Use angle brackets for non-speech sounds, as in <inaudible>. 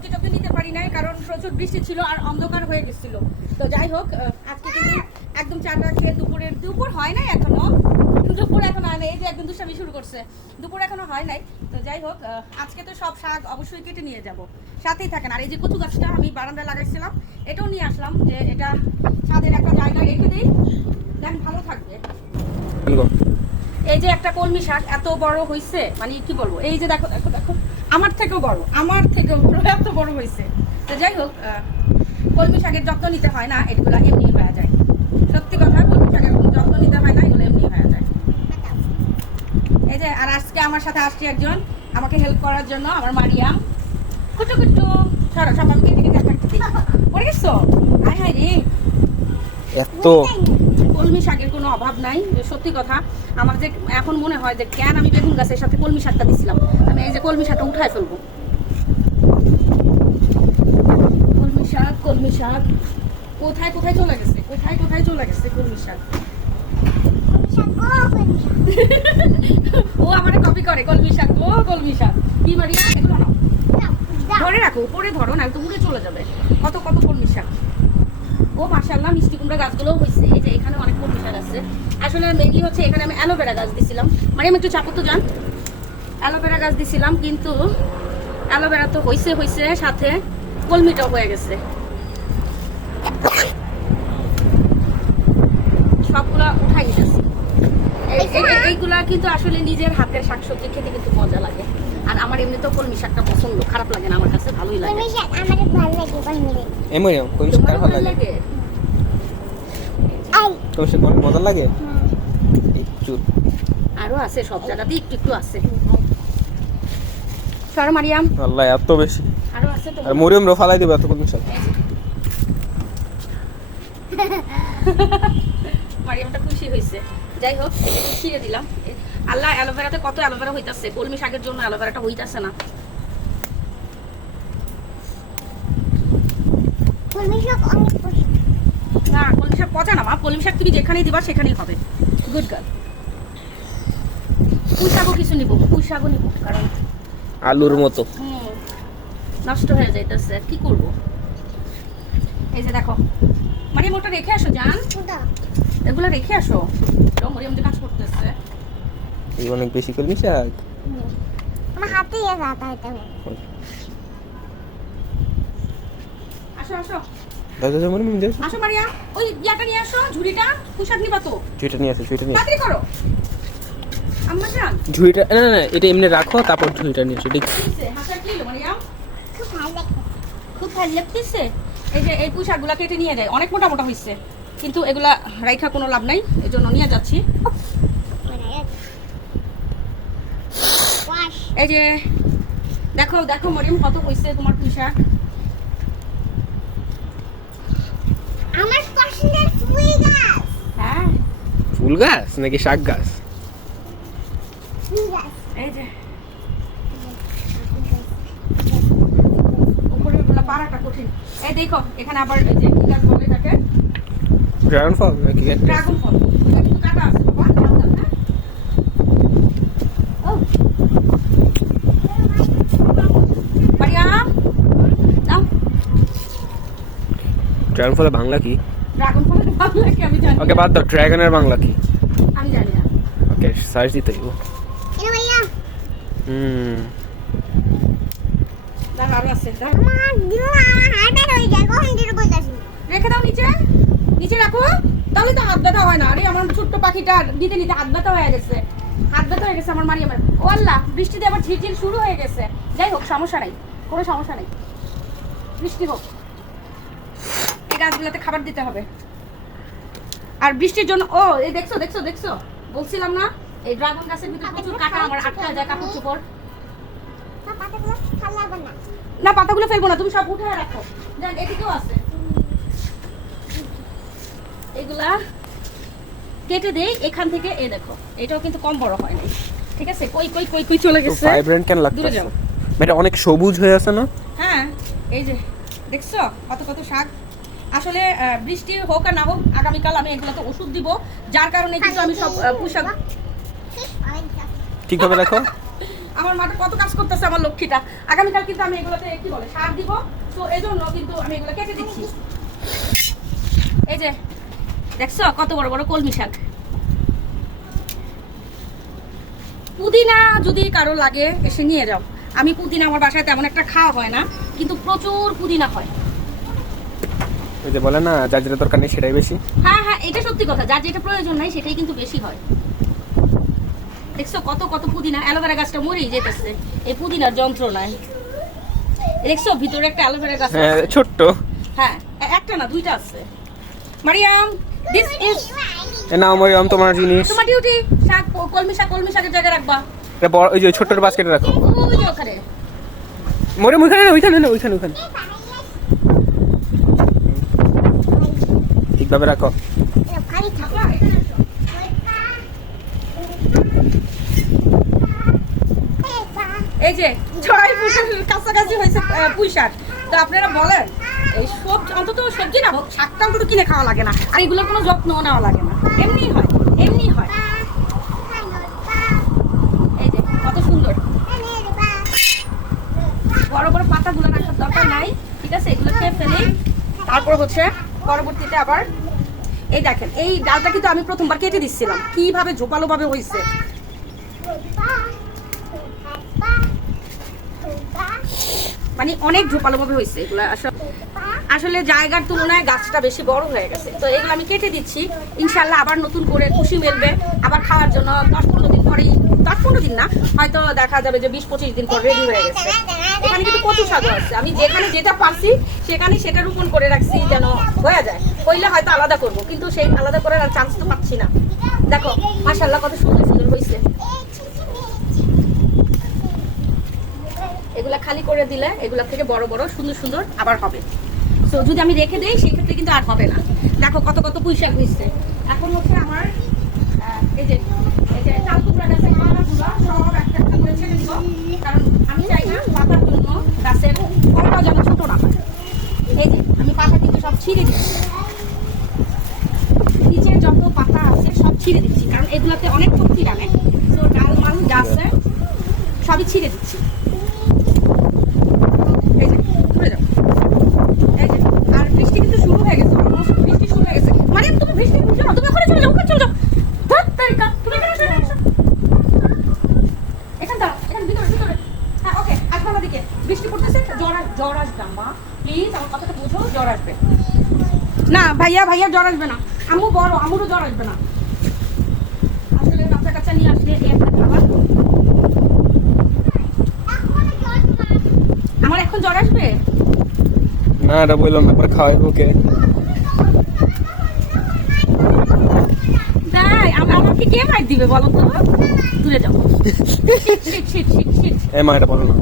সবজি টবজি নিতে পারি নাই কারণ প্রচুর বৃষ্টি ছিল আর অন্ধকার হয়ে গেছিল। তো যাই হোক আজকে কিন্তু একদম চারটা খেয়ে দুপুরের দুপুর হয় নাই এখনও। দুপুর এখন হয় এই যে একদম দুষ্টামি শুরু করছে। দুপুর এখনও হয় নাই। তো যাই হোক আজকে তো সব শাক অবশ্যই কেটে নিয়ে যাব। সাথেই থাকেন। আর এই যে কচু গাছটা আমি বারান্দায় লাগাইছিলাম এটাও নিয়ে আসলাম যে এটা ছাদের একটা জায়গা রেখে দিই। দেন ভালো থাকবে। এই যে একটা কলমি শাক এত বড় হইছে মানে কি বলব? এই যে দেখো দেখো দেখো। আমার থেকেও বড় আমার থেকেও এত বড় হইছে তো যাই হোক কলমি শাকের যত্ন নিতে হয় না এগুলো এমনি হয়ে যায়। সত্যি কথা কলমি শাকের যত্ন নিতে হয় না এগুলো এমনি হয়ে যায়। এই যে আর আজকে আমার সাথে আসছে একজন আমাকে হেল্প করার জন্য আমার মারিয়াম। কুটু কুটু সরো সব আমি কেটে কেটে একটা একটা পড়ে গেছো? হাই হাই রে। এত। কলমি শাকের কোনো অভাব নাই, সত্যি কথা। আমার যে এখন মনে হয় যে কেন আমি বেগুন গাছের সাথে কলমি শাকটা দিছিলাম? আমি এই যে কলমি শাকটা উঠায় ফেলব। কলমি শাক কলমি শাক। কোথায় কোথায় চলে গেছে? কোথায় কোথায় চলে গেছে কলমি শাক? ও আমার কপি করে, কলমি শাক। ও কলমি শাক। কি নাও। ধরে রাখো, উপরে ধরো না তো উড়ে চলে যাবে। কত কত কলমি শাক? ও মাশাআল্লাহ, মিষ্টি কুমড়া গাছগুলো হয়েছে এই যে এখানে অনেক কলমি শাক আছে। আসলে মেনলি হচ্ছে এখানে আমি অ্যালোভেরা গাছ দিছিলাম। মানে আমি একটু চাপো তো যান অ্যালোভেরা গাছ দিছিলাম, কিন্তু অ্যালোভেরা তো হইছে হইছে, সাথে কলমিটাও হয়ে গেছে। এইগুলা কিন্তু আসলে নিজের হাতের শাকসবজি খেতে কিন্তু মজা লাগে। আর আমার এমনি তো কলমি শাকটা পছন্দ, খারাপ লাগে না আমার কাছে, ভালোই লাগে। এমন শাক তোমারও ভালো লাগে? লাগে কোন মজা লাগে? একটু। আরও আছে সব জায়গাতে একটু একটু আছে। সর মারিয়াম। আল্লাহ এত বেশি। আরও আছে তো। আর মরিয়ম রো ফালাই দিবে এত কোন <laughs> মারিয়ামটা খুশি হয়েছে। যাই হোক ছিঁড়ে দিলাম। আল্লাহ অ্যালোভেরাতে কত অ্যালোভেরা হইতাছে? কলমি শাকের জন্য অ্যালোভেরাটা হইতাছে না। না কলমি শাক পচা না মা। কলমি শাক তুমি যেখানেই দিবা সেখানেই হবে। গুড গার্ল পুঁই শাকও কিছু নিব পুঁই শাকও নিব কারণ আলুর মতো। হুম, নষ্ট হয়ে যাইতেছে। কি করব? এই যে দেখো মারিয়াম ওটা রেখে আসো জান। এগুলো রেখে আসো। মরিয়াম যে কাজ করতেছে। এই অনেক বেশি কলমি শাক? আসো আসো। দাও দাও দাও আসো মারিয়া। ওই ইয়াটা নিয়ে আসো ঝুড়িটা পোশাক নিবা তো। ঝুড়িটা নিয়ে আসো ঝুড়িটা নিয়ে। তাড়াতাড়ি করো। আম্মা জান ঝুড়িটা না না এটা এমনি রাখো তারপর ঝুড়িটা নিয়ে আসো ঠিক কি হইছে? হাসার কি হলো মারিয়াম খুব ভালো লাগতেছে। এই যে এই পোশাকগুলো কেটে নিয়ে যায়। অনেক মোটা মোটা হয়েছে কিন্তু এগুলা রাইখা কোনো লাভ নাই এই জন্য নিয়ে যাচ্ছি। এই যে দেখো দেখো মরিয়ম কত হয়েছে তোমার পোশাক আমার পছন্দের ফুল গাছ হ্যাঁ ফুল গাছ নাকি শাক গাছ? ফুল এই এখানে আবার ড্রাগন ফল নাকি ড্রাগন ফল বাংলা কি? ড্রাগন ফলের বাংলা আমি জানি ওকে। বাদ দাও ড্রাগনের বাংলা কি? আমি জানি না। ওকে সার্চ দিতে ভাইয়া। হুম। আমার আমার হয়ে দিতে রেখে দাও নিচে। নিচে রাখো। তাহলে তো হাত ব্যথা হয় না। আরে আমার ছোট্ট পাখিটা নিতে নিতে হাত ব্যথা হয়ে গেছে। হাত ব্যথা হয়ে গেছে আমার মারিয়ামের ও আল্লাহ বৃষ্টিতে আবার ঝিরঝির শুরু হয়ে গেছে। যাই হোক সমস্যা নাই। কোনো সমস্যা নাই। বৃষ্টি হোক। এই গাছগুলোতে খাবার দিতে হবে। আর বৃষ্টির জন্য ও এই দেখছ দেখছ দেখছ বলছিলাম না এই ড্রাগন গাছের ভিতরে প্রচুর কাটা আমার আটকা যায় কাপড় চোপড়। না পাতাগুলো না। না ফেলব না তুমি সব উঠে রাখো। দেখ এদিকেও আছে। এগুলা কেটে দেই এখান থেকে এ দেখো এটাও কিন্তু কম বড় হয় নাই। ঠিক আছে? কই কই কই কই চলে গেছে? ভাইব্রেন্ট কেন লাগতেছে? এটা অনেক সবুজ হয়ে আছে না? হ্যাঁ এই যে দেখছ? কত কত শাক? আসলে বৃষ্টি হোক আর না হোক আগামীকাল আমি এগুলোতে ওষুধ দিব যার কারণে কিন্তু আমি সব পোশাক ঠিকভাবে রাখো। আমার মাঠে কত কাজ করতেছে আমার লক্ষ্মীটা। আগামীকাল কিন্তু আমি এগুলোতে কি বলে সার দিব। তো এই জন্য কিন্তু আমি এগুলো কেটে দিচ্ছি। এই যে দেখছ কত বড় বড় কলমি শাক। পুদিনা যদি কারও লাগে এসে নিয়ে যাও। আমি পুদিনা আমার বাসায় তেমন একটা খাওয়া হয় না কিন্তু প্রচুর পুদিনা হয়। ওই যে বলে না যার যেটা দরকার নেই সেটাই বেশি। হ্যাঁ হ্যাঁ এটা সত্যি কথা। যার যেটা প্রয়োজন নাই সেটাই কিন্তু বেশি হয়। দেখছ কত কত পুদিনা? অ্যালোভেরা গাছটা মরেই যেতেছে। এই পুদিনার যন্ত্রণায়। দেখছ ভিতরে একটা অ্যালোভেরা গাছ হ্যাঁ ছোট্ট। হ্যাঁ একটা না দুইটা আছে। Mariam this is now Maryam তোমার জিনিস। তোমার ডিউটি শাক কলমি শাক কলমি শাকের জায়গায় রাখবা। এটা বড় ওই যে ছোট্ট বাস্কেটে রাখো। ওই যে ওখানে। মরিয়ম ওইখানে না ওইখানে না ওইখানে ওইখানে। ঠিকভাবে রাখো। এই যে পুষার কাছাকাছি হয়েছে আহ, পুঁই শাক। তো আপনারা বলেন এই সব অন্তত সবজি না হোক শাকটা কিনে খাওয়া লাগে না। আর এগুলোর কোনো যত্ন নেওয়া লাগে না। এমনি হয় এমনি হয়। এই যে কত সুন্দর। বড় বড় পাতাগুলো রাখার দরকার নাই। ঠিক আছে এগুলো খেয়ে ফেলি। তারপর হচ্ছে পরবর্তীতে আবার এই দেখেন, এই ডালটা কিন্তু আমি প্রথমবার কেটে দিচ্ছিলাম। কীভাবে ঝোপালো ভাবে হয়েছে মানে অনেক ঝোপালো ভাবে হয়েছে এগুলো। আসলে আসলে জায়গার তুলনায় গাছটা বেশি বড় হয়ে গেছে। তো এগুলো আমি কেটে দিচ্ছি। ইনশাল্লাহ আবার নতুন করে খুশি মেলবে। আবার খাওয়ার জন্য দশ পনেরো দিন পরেই দশ পনেরো দিন না, হয়তো দেখা যাবে যে বিশ পঁচিশ দিন পর রেডি হয়ে গেছে। এখানে কিন্তু কচু শাক আছে। আমি যেখানে যেটা পারছি, সেখানে সেটা রোপণ করে রাখছি যেন হয়ে যায়। হইলে হয়তো আলাদা করব, কিন্তু সেই আলাদা করার আর চান্স তো পাচ্ছি না। দেখো মাশাল্লাহ কত সুন্দর সুন্দর হয়েছে এগুলা খালি করে দিলে এগুলা থেকে বড় বড়, সুন্দর সুন্দর আবার হবে। তো যদি আমি রেখে দেই, সেই ক্ষেত্রে কিন্তু আর হবে না। দেখো কত কত শাক হয়েছে এখন হচ্ছে আমার এই যে এই যে চাল গাছের পাতাগুলো সব একটা একটা করে ছেড়ে দিব কারণ আমি চাই না পাতার জন্য গাছের ফলটা যেন ছোট না হয় এই যে আমি পাতা কিন্তু সব ছিঁড়ে দিচ্ছি নিচের যত পাতা আছে সব ছিঁড়ে দিচ্ছি কারণ এগুলোতে অনেক শক্তি জানে তো ডাল মাল যা আছে সবই ছিঁড়ে দিচ্ছি। আর বৃষ্টি কিন্তু শুরু হয়ে গেছে বৃষ্টি শুরু হয়ে গেছে। মানে বৃষ্টি হ্যাঁ বৃষ্টি পড়তেছে, জ্বর জ্বর আসবে, আম্মা। প্লিজ, আমার কথাটা জ্বর আসবে। না, ভাইয়া ভাইয়া জ্বর আসবে না। আম্মু বড়, আম্মুরও জ্বর আসবে না আসলে বাচ্চা কাচ্চা নিয়ে আসলে এই একটা খাবার আমার এখন জ্বর আসবে? না এটা বললাম ব্যাপার খাওয়াই ওকে। আমাকে কে মার দিবে বলো তো? দূরে যাও। <laughs> এ মা এটা বলো না।